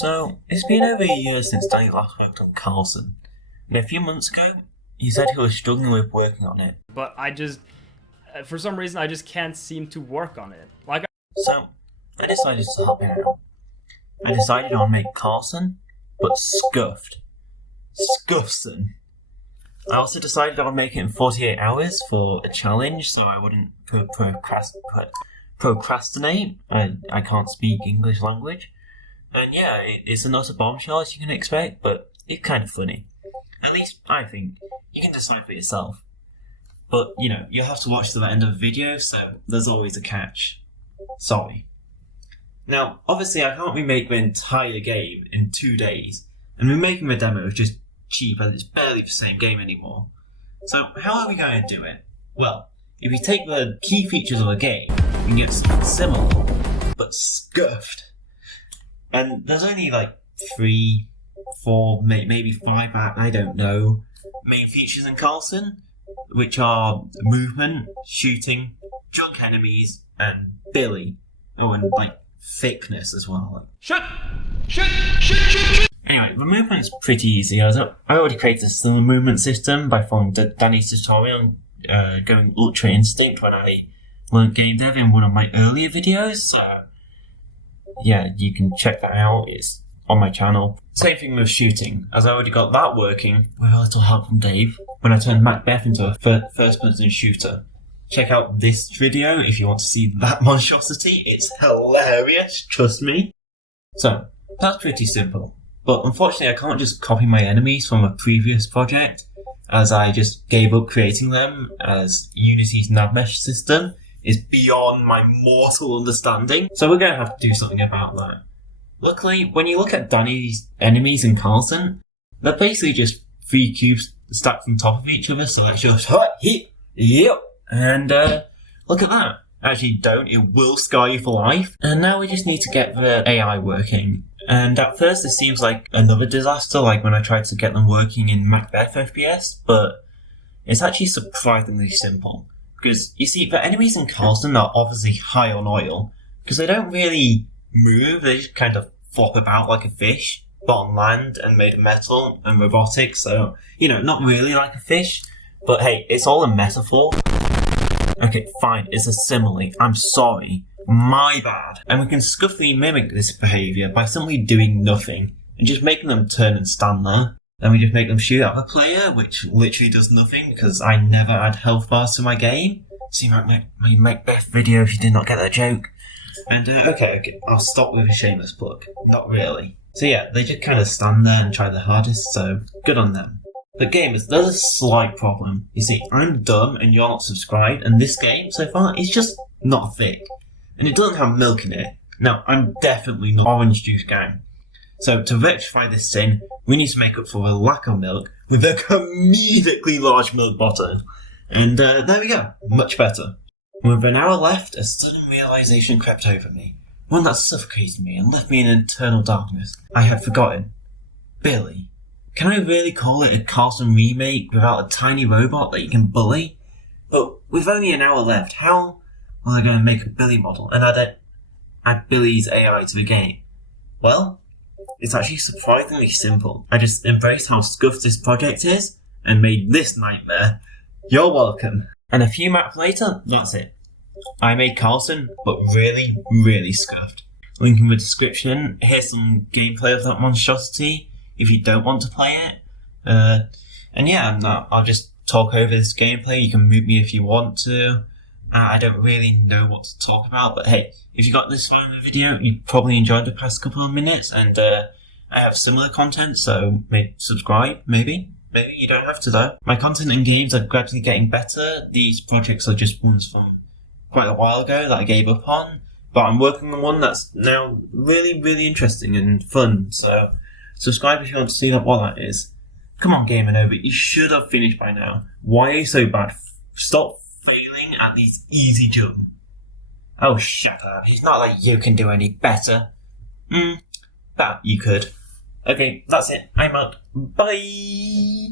So, it's been over a year since Dani last worked on Karlson, and a few months ago, he said he was struggling with working on it. But I just, for some reason, I just can't seem to work on it. So, I decided to help him out. I decided on Made Karlson, but scuffed. Scuffson. I also decided on making it in 48 hours for a challenge, so I wouldn't procrastinate. I can't speak English language. And yeah, it's an utter bombshell as you can expect, but it's kind of funny. At least, I think. You can decide for yourself. But, you know, you'll have to watch to the end of the video, so there's always a catch. Sorry. Now, obviously I can't remake the entire game in 2 days, and remaking the demo is just cheap as it's barely the same game anymore. So, how are we going to do it? Well, if we take the key features of a game, we can get something similar, but scuffed. And there's only like 3, 4, maybe 5, I don't know, main features in Karlson, which are movement, shooting, junk enemies, and Billy. Oh, and like thickness as well. Shoot! Anyway, the movement's pretty easy. I already created a similar movement system by following Dani's tutorial and going Ultra Instinct when I learned game dev in one of my earlier videos, so yeah, you can check that out, it's on my channel. Same thing with shooting, as I already got that working with a little help from Dave when I turned Macbeth into a first-person shooter. Check out this video if you want to see that monstrosity, it's hilarious, trust me. So, that's pretty simple. But unfortunately I can't just copy my enemies from a previous project, as I just gave up creating them, as Unity's nav mesh system is beyond my mortal understanding. So we're going to have to do something about that. Luckily, when you look at Dani's enemies in Karlson, they're basically just 3 cubes stacked on top of each other, so let's just yep, and look at that. Actually don't, it will scar you for life. And now we just need to get the AI working. And at first it seems like another disaster, like when I tried to get them working in Macbeth FPS, but it's actually surprisingly simple. Because, you see, the enemies in Karlson are obviously high on oil, because they don't really move, they just kind of flop about like a fish, but on land and made of metal and robotic, so, you know, not really like a fish, but hey, it's all a metaphor. Okay, fine, it's a simile, I'm sorry, my bad. And we can scuffily mimic this behaviour by simply doing nothing, and just making them turn and stand there. Then we just make them shoot at the player, which literally does nothing because I never add health bars to my game. See my Macbeth video if you did not get that joke. And okay, I'll stop with a shameless plug. Not really. So yeah, they just kind of stand there and try their hardest, so good on them. But gamers, there's a slight problem. You see, I'm dumb and you're not subscribed, and this game so far is just not thick. And it doesn't have milk in it. Now, I'm definitely not orange juice gang. So to rectify this sin, we need to make up for the lack of milk with a comedically large milk bottle. And there we go, much better. With an hour left, a sudden realization crept over me. One that suffocated me and left me in eternal darkness. I had forgotten. Billy. Can I really call it a Karlson remake without a tiny robot that you can bully? But with only an hour left, how will I go and make a Billy model and add Billy's AI to the game? Well, it's actually surprisingly simple. I just embraced how scuffed this project is and made this nightmare. You're welcome. And a few maps later, that's it. I made Karlson, but really, really scuffed. Link in the description. Here's some gameplay of that monstrosity if you don't want to play it. And yeah, I'll just talk over this gameplay. You can mute me if you want to. I don't really know what to talk about, but hey, if you got this far in the video, you probably enjoyed the past couple of minutes, and I have similar content, so maybe subscribe, maybe you don't have to though. My content and games are gradually getting better. These projects are just ones from quite a while ago that I gave up on, but I'm working on one that's now really, really interesting and fun, so subscribe if you want to see what that is. Come on, Gamer Nova, you should have finished by now. Why are you so bad? Stop failing at these easy jumps. Oh, shut up. It's not like you can do any better. But you could. Okay, that's it. I'm out. Bye!